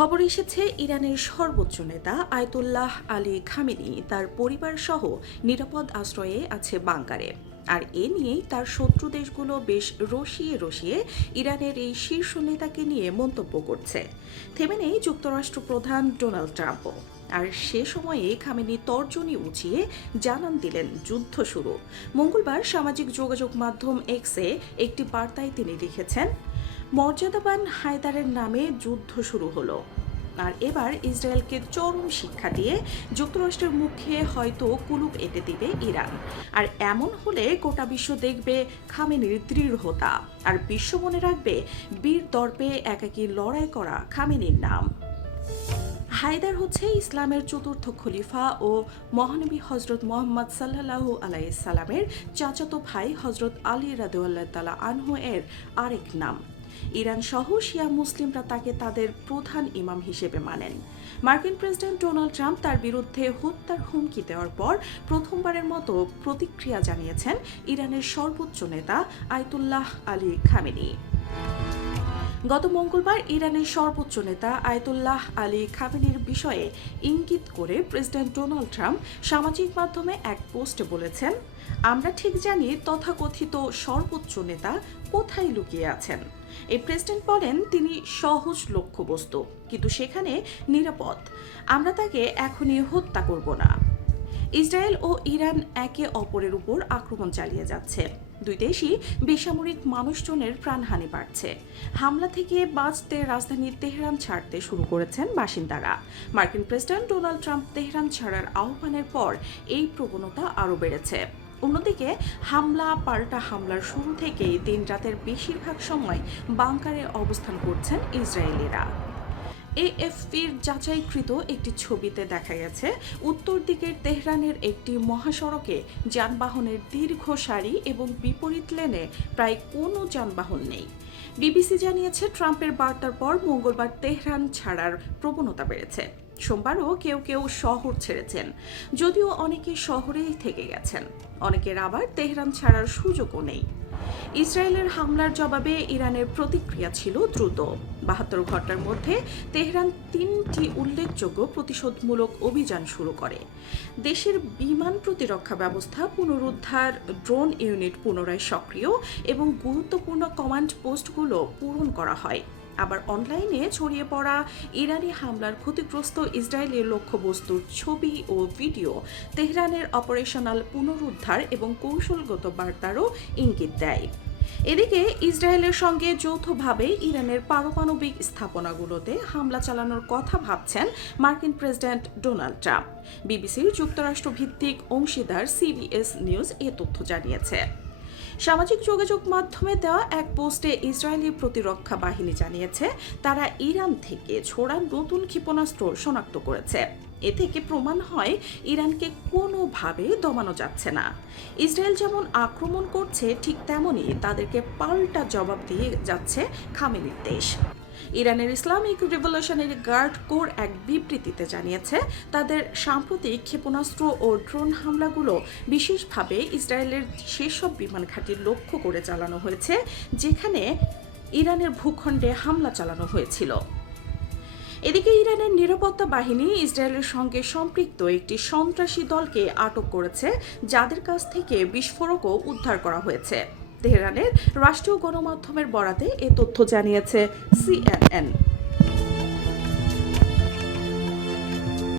খবর এসেছে ইরানের সর্বোচ্চ নেতা আয়াতুল্লাহ আলী খামেনি তার পরিবার সহ নিরাপদ আশ্রয়ে আছে বাংকারে। আর এ নিয়েই তার শত্রু দেশগুলো বেশ রসিয়ে রসিয়ে ইরানের এই শীর্ষ নেতাকে নিয়ে মন্তব্য করছে। থেমে নেই যুক্তরাষ্ট্র প্রধান ডোনাল্ড ট্রাম্পও। আর সে সময়ে খামেনি তর্জনী উঁচিয়ে জানান দিলেন যুদ্ধ শুরু। মঙ্গলবার সামাজিক যোগাযোগ মাধ্যম এক্সে একটি বার্তায় তিনি লিখেছেন, মর্যাদাবান হায়দারের নামে যুদ্ধ শুরু হলো। আর এবার ইসরায়েলকে চরম শিক্ষা দিয়ে যুক্তরাষ্ট্রের মুখে হয়তো কুলুপ এঁটে দিবে ইরান। আর এমন হলে গোটা বিশ্ব দেখবে খামেনির দৃঢ়তা, আর বিশ্ব মনে রাখবে বীর দর্পে একাকী লড়াই করা খামেনির নাম। হায়দার হচ্ছে ইসলামের চতুর্থ খলিফা ও মহানবী হজরত মোহাম্মদ সাল্লাল্লাহু আলাইহি সাল্লামের চাচাতো ভাই হজরত আলী রাদিয়াল্লাহু তাআলা আনহু এর আরেক নাম। ইরান সহ শিয়া মুসলিমরা তাকে তাদের প্রধান ইমাম হিসেবে মানেন। মার্কিন প্রেসিডেন্ট ডোনাল্ড ট্রাম্প তার বিরুদ্ধে হত্যার হুমকি দেওয়ার পর প্রথমবারের মতো প্রতিক্রিয়া জানিয়েছেন ইরানের সর্বোচ্চ নেতা আয়াতুল্লাহ আলী খামেনি। গত মঙ্গলবার ইরানের সর্বোচ্চ নেতা আয়াতুল্লাহ আলী খামেনির বিষয়ে ইঙ্গিত করে প্রেসিডেন্ট ডোনাল্ড ট্রাম্প সামাজিক মাধ্যমে এক পোস্টে বলেছেন, আমরা ঠিক জানি তথাকথিত সর্বোচ্চ নেতা কোথায় লুকিয়ে আছেন। এই প্রেসিডেন্ট বলেন তিনি সহজ লক্ষ্যবস্তু, কিন্তু সেখানে নিরাপদ। আমরা তাকে এখনই হত্যা করব না। ইসরায়েল ও ইরান একে অপরের উপর আক্রমণ চালিয়ে যাচ্ছে। দুই দেশই বেসামরিক মানুষজনের প্রাণহানি বাড়ছে। হামলা থেকে বাঁচতে রাজধানী তেহরান ছাড়তে শুরু করেছেন বাসিন্দারা। মার্কিন প্রেসিডেন্ট ডোনাল্ড ট্রাম্প তেহরান ছাড়ার আহ্বানের পর এই প্রবণতা আরও বেড়েছে। অন্যদিকে হামলা পাল্টা হামলার শুরু থেকেই দিন রাতের বেশিরভাগ সময় বাংকারে অবস্থান করছেন ইসরায়েলিরা। এএফপির যাচাইকৃত একটি ছবিতে দেখা গেছে উত্তর দিকের তেহরানের একটি মহাসড়কে যানবাহনের দীর্ঘ সারি এবং বিপরীত লেনে প্রায় কোনো যানবাহন নেই। বিবিসি জানিয়েছে ট্রাম্পের বার্তার পর মঙ্গলবার তেহরান ছাড়ার প্রবণতা বেড়েছে। সোমবারও কেউ কেউ শহর ছেড়েছেন, যদিও অনেকে শহরেই থেকে গেছেন। অনেকের আবার তেহরান ছাড়ার সুযোগও নেই। ইসরায়েলের হামলার জবাবে ইরানের প্রতিক্রিয়া ছিল দ্রুত। ৭২ ঘন্টার মধ্যে তেহরান ৩টি উল্লেখযোগ্য প্রতিশোধমূলক অভিযান শুরু করে। দেশের বিমান প্রতিরক্ষা ব্যবস্থা পুনরুদ্ধার, ড্রোন ইউনিট পুনরায় সক্রিয় এবং গুরুত্বপূর্ণ কমান্ড পোস্টগুলো পূরণ করা হয়। আবার অনলাইনে ছড়িয়ে পড়া ইরানি হামলার ক্ষতিগ্রস্ত ইসরায়েলের লক্ষ্যবস্তুর ছবি ও ভিডিও তেহরানের অপারেশনাল পুনরুদ্ধার এবং কৌশলগত বার্তারও ইঙ্গিত দেয়। এদিকে ইসরায়েলের সঙ্গে যৌথভাবে ইরানের পারমাণবিক স্থাপনাগুলোতে হামলা চালানোর কথা ভাবছেন মার্কিন প্রেসিডেন্ট ডোনাল্ড ট্রাম্প। বিবিসির যুক্তরাষ্ট্রভিত্তিক অংশীদার সিবিএস নিউজ এ তথ্য জানিয়েছে। সামাজিক যোগাযোগ মাধ্যমে দেওয়া এক পোস্টে ইসরায়েলি প্রতিরক্ষা বাহিনী জানিয়েছে তারা ইরান থেকে ছোড়া নতুন ক্ষেপণাস্ত্র শনাক্ত করেছে। এ থেকে প্রমাণ হয় ইরানকে কোনোভাবে দমানো যাচ্ছে না। ইসরায়েল যেমন আক্রমণ করছে ঠিক তেমনই তাদেরকে পাল্টা জবাব দিয়ে যাচ্ছে খামেনির দেশ। ইরানের ইসলামিক রিভলিউশনারি গার্ড কোর এক বিবৃতিতে জানিয়েছে তাদের সাম্প্রতিক ক্ষেপণাস্ত্র ও ড্রোন হামলাগুলো বিশেষভাবে ইসরায়েলের সেসব বিমান ঘাঁটি লক্ষ্য করে চালানো হয়েছে যেখানে ইরানের ভূখণ্ডে হামলা চালানো হয়েছিল। এদিকে ইরানের নিরাপত্তা বাহিনী ইসরায়েলের সঙ্গে সম্পৃক্ত একটি সন্ত্রাসী দলকে আটক করেছে, যাদের কাছ থেকে বিস্ফোরকও উদ্ধার করা হয়েছে। তেহরানের রাষ্ট্রীয় গণমাধ্যমের বরাতে এ তথ্য জানিয়েছে সিএনএন।